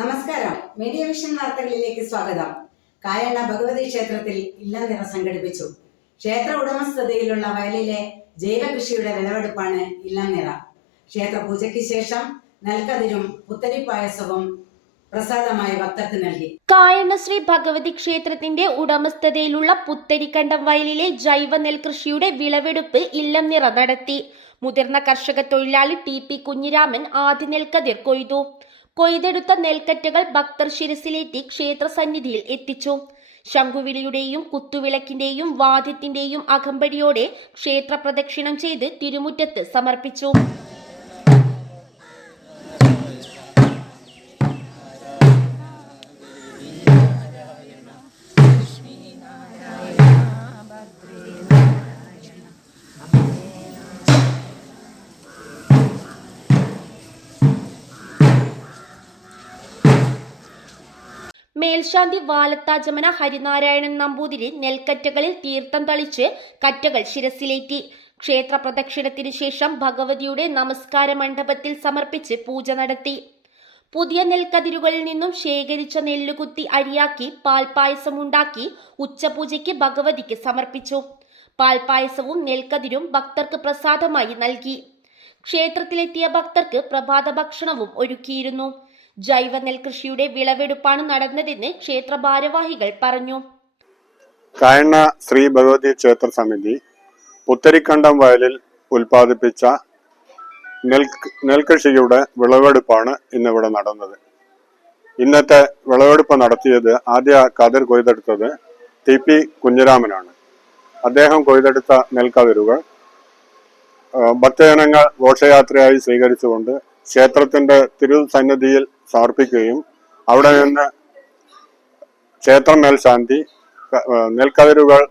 നമസ്കാരം. Media vision വാർത്തകളിലേക്ക് സ്വാഗതം. കായണ്ണ ഭഗവതി ക്ഷേത്രത്തിൽ ഇല്ലനിറ സംഘടിപ്പിച്ചു. ക്ഷേത്ര ഉടമസ്ഥതയിലുള്ള വയലിലെ ജൈവകൃഷിയുടെ വിളവെടുപ്പാണ് ഇല്ലനിറ. ക്ഷേത്ര പൂജയ്ക്ക് ശേഷം നെൽക്കതിരും പുത്തരി പായസവും പ്രസാദമായി ഭക്തർക്ക് നൽകി. കായണ്ണ ശ്രീ ഭഗവതി ക്ഷേത്രത്തിന്റെ ഉടമസ്ഥതയിലുള്ള പുത്തരിക്കണ്ടം വയലിലെ ജൈവ നെൽകൃഷിയുടെ വിളവെടുപ്പ് ഇല്ലനിറ നടത്തി. മുതിർന്ന കർഷക തൊഴിലാളി ടി കുഞ്ഞിരാമൻ ആദ്യ നെൽക്കതിർ കൊയ്തു. കൊയ്തെടുത്ത നെൽക്കറ്റകൾ ഭക്തർ ശിരസിലേറ്റി ക്ഷേത്ര സന്നിധിയിൽ എത്തിച്ചു. ശംഖുവിളിയുടെയും കുത്തുവിളക്കിന്റെയും വാദ്യത്തിന്റെയും അകമ്പടിയോടെ ക്ഷേത്ര പ്രദക്ഷിണം ചെയ്ത് തിരുമുറ്റത്ത് സമർപ്പിച്ചു. മേൽശാന്തി വാലത്താചമന ഹരിനാരായണൻ നമ്പൂതിരി നെൽക്കറ്റകളിൽ തീർത്ഥം തളിച്ച് കറ്റകൾ ശിരസിലേറ്റി. ക്ഷേത്ര പ്രദക്ഷിണത്തിനു ശേഷം ഭഗവതിയുടെ നമസ്കാര മണ്ഡപത്തിൽ സമർപ്പിച്ച് പൂജ നടത്തി. പുതിയ നെൽക്കതിരുകളിൽ നിന്നും ശേഖരിച്ച നെല്ലുകുത്തി അരിയാക്കി പാൽപായസമുണ്ടാക്കി ഉച്ചപൂജയ്ക്ക് ഭഗവതിക്ക് സമർപ്പിച്ചു. പാൽപായസവും നെൽക്കതിരും ഭക്തർക്ക് പ്രസാദമായി നൽകി. ക്ഷേത്രത്തിലെത്തിയ ഭക്തർക്ക് പ്രഭാത ഭക്ഷണവും ഒരുക്കിയിരുന്നു. ജൈവ നെൽകൃഷിയുടെ വിളവെടുപ്പാണ് നടന്നതെന്ന് ക്ഷേത്ര ഭാരവാഹികൾ പറഞ്ഞു. കായണ്ണ ശ്രീ ഭഗവതി ക്ഷേത്ര സമിതി പുത്തരിക്കണ്ടം വയലിൽ ഉൽപ്പാദിപ്പിച്ച നെൽകൃഷിയുടെ വിളവെടുപ്പാണ് ഇന്നിവിടെ നടന്നത്. ഇന്നത്തെ വിളവെടുപ്പ് നടത്തിയത് ആദ്യ കതിർ കൊയ്തെടുത്തത് ടി കുഞ്ഞിരാമനാണ്. അദ്ദേഹം കൊയ്തെടുത്ത നെൽക്കതിരുകൾ ഭക്തജനങ്ങൾ ഘോഷയാത്രയായി സ്വീകരിച്ചുകൊണ്ട് ക്ഷേത്രത്തിന്റെ തിരുസന്നിധിയിൽ സമർപ്പിക്കുകയും അവിടെ നിന്ന് ക്ഷേത്ര മേൽശാന്തി നെൽക്കതിരുകൾ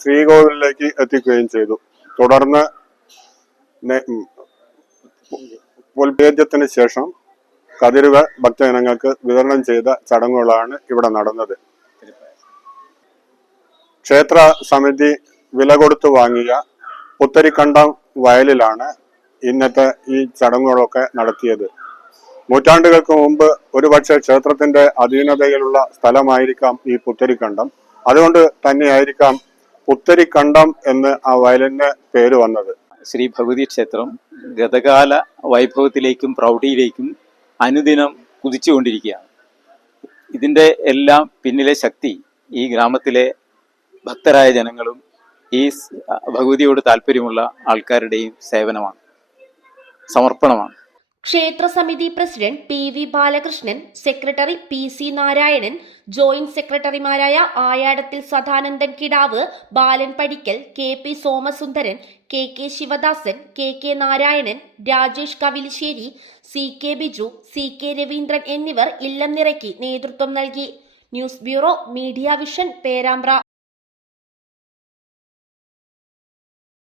ശ്രീകോവിലേക്ക് എത്തിക്കുകയും ചെയ്തു. തുടർന്ന് പുൽപേദ്യത്തിന് ശേഷം കതിരുകൾ ഭക്തജനങ്ങൾക്ക് വിതരണം ചെയ്ത ചടങ്ങുകളാണ് ഇവിടെ നടന്നത്. ക്ഷേത്ര സമിതി വില കൊടുത്തു വാങ്ങിയ പുത്തരിക്കണ്ടം വയലിലാണ് ഇന്നത്തെ ഈ ചടങ്ങുകളൊക്കെ നടത്തിയത്. നൂറ്റാണ്ടുകൾക്ക് മുമ്പ് ഒരുപക്ഷെ ക്ഷേത്രത്തിന്റെ അധീനതയിലുള്ള സ്ഥലമായിരിക്കാം ഈ പുത്തരിക്കണ്ടം. അതുകൊണ്ട് തന്നെയായിരിക്കാം പുത്തരിക്കണ്ടം എന്ന് ആ വയലിന് പേര് വന്നത്. ശ്രീ ഭഗവതി ക്ഷേത്രം ഗതകാല വൈഭവത്തിലേക്കും പ്രൗഢിയിലേക്കും അനുദിനം കുതിച്ചുകൊണ്ടിരിക്കുകയാണ്. ഇതിൻ്റെ എല്ലാം പിന്നിലെ ശക്തി ഈ ഗ്രാമത്തിലെ ഭക്തരായ ജനങ്ങളും ഈ ഭഗവതിയോട് താല്പര്യമുള്ള ആൾക്കാരുടെയും സേവനമാണ്, സമർപ്പണമാണ്. ക്ഷേത്ര സമിതി president P Balakrishnan, secretary P Narayanan, joint സെക്രട്ടറിമാരായ ആയാടത്തിൽ Sadanandan Kidavu, Balan Padikkal, K Somasundaran, K Sivadasan, K Narayanan, Rajesh Kavilissery, K Biju, K Raveendran എന്നിവർ ഇല്ലം നിറയ്ക്ക് നേതൃത്വം നൽകി. News bureau, media vision, Perambra.